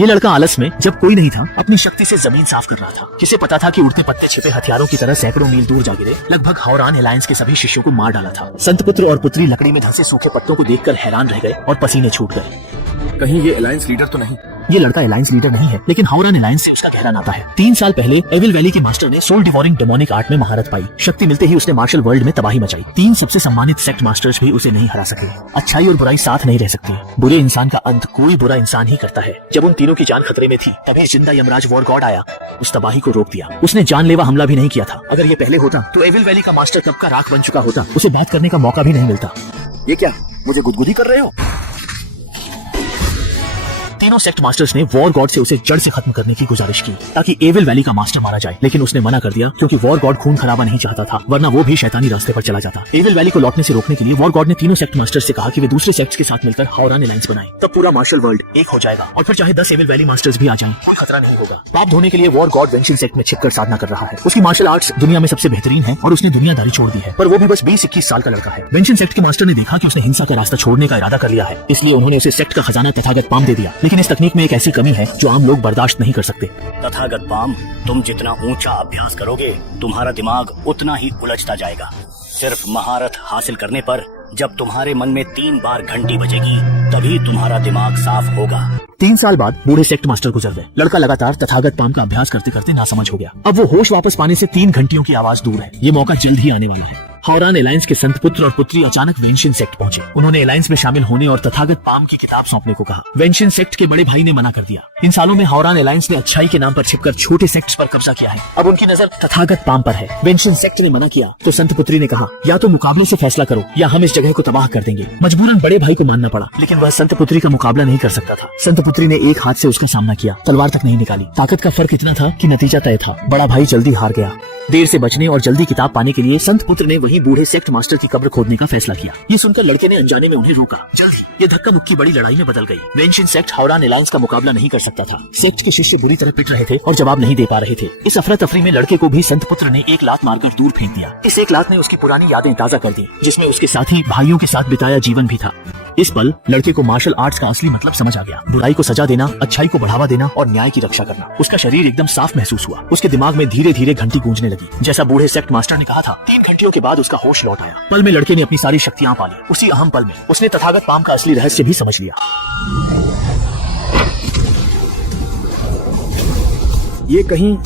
ये लड़का आलस में जब कोई नहीं था अपनी शक्ति से जमीन साफ कर रहा था। किसे पता था कि उड़ते पत्ते छिपे हथियारों की तरह सैकड़ों मील दूर जा गिरे लगभग हौरान एलायंस के सभी शिष्यों को मार डाला था। संत पुत्र और पुत्री लकड़ी में धंसे सूखे पत्तों को देखकर हैरान रह गए और पसीने छूट गए। कहीं ये अलायंस लीडर तो नहीं? ये लड़का अलायंस लीडर नहीं है, लेकिन हौरान एलायंस से उसका गहरा नाता है। 3 साल पहले एविल वैली के मास्टर ने सोल डिवोरिंग डेमोनिक आर्ट में महारत पाई। शक्ति मिलते ही उसने मार्शल वर्ल्ड में तबाही मचाई। 3 सबसे सम्मानित सेक्ट मास्टर्स भी उसे नहीं हरा सके। अच्छाई और बुराई साथ नहीं रह सकती। बुरे इंसान का अंत कोई बुरा इंसान ही करता है। जब उन तीनों की जान खतरे में थी तभी जिंदा यमराज वॉर गॉड आया, उस तबाही को रोक दिया। उसने जानलेवा हमला भी नहीं किया था। अगर ये पहले होता तो एविल वैली का मास्टर कब का राख बन चुका होता। उसे बात करने का मौका भी नहीं मिलता। ये क्या, मुझे गुदगुदी कर रहे हो? तीनों सेक्ट मास्टर्स ने वॉर गॉड से उसे जड़ से खत्म करने की गुजारिश की ताकि एविल वैली का मास्टर मारा जाए, लेकिन उसने मना कर दिया क्योंकि वॉर गॉड खून खराबा नहीं चाहता था, वरना वो भी शैतानी रास्ते पर चला जाता। एविल वैली को लौटने से रोकने के लिए वॉर गॉड ने तीनों सेक्ट मास्टर्स से कहा कि वे दूसरे सेक्ट्स के साथ मिलकर हौरान एलायंस बनाएं। तब पूरा मार्शल वर्ल्ड एक हो जाएगा और फिर चाहे 10 एविल वैली मास्टर्स भी आ जाएं, कोई खतरा नहीं होगा। पाप धोने के लिए वॉर गॉड वेंशिन सेक्ट में छिपकर साधना कर रहा है। उसकी मार्शल आर्ट्स दुनिया में सबसे बेहतरीन है और उसने दुनियादारी छोड़ दी है, पर वो भी बस 20-21 साल का लड़का है। वेंशिन सेक्ट के मास्टर ने देखा कि उसने हिंसा का रास्ता छोड़ने का इरादा कर लिया है, इसलिए उन्होंने उसे सेक्ट का खजाना तथागत पाम दे दिया। लेकिन इस तकनीक में एक ऐसी कमी है जो आम लोग बर्दाश्त नहीं कर सकते। तथागत पाम, तुम जितना ऊंचा अभ्यास करोगे तुम्हारा दिमाग उतना ही उलझता जाएगा। सिर्फ महारत हासिल करने पर जब तुम्हारे मन में 3 बार घंटी बजेगी तभी तुम्हारा दिमाग साफ होगा। 3 साल बाद बूढ़े सेक्ट मास्टर गुजर गए। लड़का लगातार तथागत पाम का अभ्यास करते करते नासमझ हो गया। अब वो होश वापस पाने से 3 घंटियों की आवाज दूर है। ये मौका जल्द ही आने वाला है। हौरान एलायंस के संत पुत्र और पुत्री अचानक वेंशिन सेक्ट पहुंचे। उन्होंने एलायंस में शामिल होने और तथागत पाम की किताब सौंपने को कहा। वेंशिन सेक्ट के बड़े भाई ने मना कर दिया। इन सालों में हौरान एलायंस ने अच्छाई के नाम पर छिपकर छोटे सेक्ट्स पर कब्जा किया है। अब उनकी नजर तथागत पाम पर है। वेंशिन सेक्ट ने मना किया तो संत पुत्री ने कहा, या तो मुकाबले से फैसला करो या हम इस जगह को तबाह कर देंगे। मजबूरन बड़े भाई को मानना पड़ा, लेकिन वह संत पुत्री का मुकाबला नहीं कर सकता था। संत पुत्री ने एक हाथ से उसका सामना किया, तलवार तक नहीं निकाली। ताकत का फर्क इतना था कि नतीजा तय था। बड़ा भाई जल्दी हार गया। देर से बचने और जल्दी किताब पाने के लिए संत पुत्र ने वहीं बूढ़े सेक्ट मास्टर की कब्र खोदने का फैसला किया। ये सुनकर लड़के ने अनजाने में उन्हें रोका। जल्द ही ये धक्का मुक्की बड़ी लड़ाई में बदल गई। वेंशिन सेक्ट हौरान एलायंस का मुकाबला नहीं कर सकता था। सेक्ट के शिष्य बुरी तरह पिट रहे थे और जवाब नहीं दे पा रहे थे। इस अफरा तफरी में लड़के को भी संत पुत्र ने एक लात मारकर दूर फेंक दिया। इस एक लात ने उसकी पुरानी यादें ताजा कर दी, जिसमें उसके साथी भाइयों के साथ बिताया जीवन भी था। इस पल लड़के को मार्शल आर्ट्स का असली मतलब समझ आ गया। बुराई को सजा देना, अच्छाई को बढ़ावा देना और न्याय की रक्षा करना। उसका शरीर एकदम साफ महसूस हुआ। उसके दिमाग में धीरे धीरे घंटी गूंजने लगी। जैसा बूढ़े सेक्ट मास्टर ने कहा था, 3 घंटियों के बाद उसका होश लौट आया। पल में लड़के ने अपनी सारी शक्तियां पाली। उसी अहम पल में उसने तथागत पाम का असली रहस्य भी समझ लिया। ये कहीं